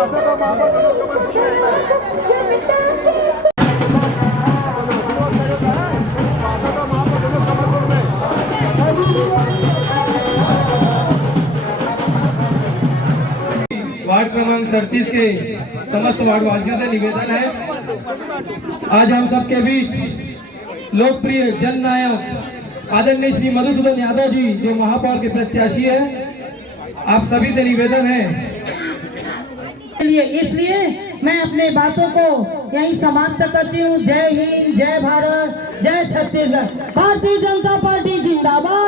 वार्ड क्रमांक 37 के समस्त वार्डवासियों से निवेदन है, आज हम सबके बीच लोकप्रिय जननायक आदरणीय श्री मधुसूदन यादव जी जो महापौर के प्रत्याशी है, आप सभी से निवेदन है। इसलिए मैं अपने बातों को यहीं समाप्त करती हूँ। जय हिंद, जय भारत, जय छत्तीसगढ़। भारतीय जनता पार्टी जिंदाबाद।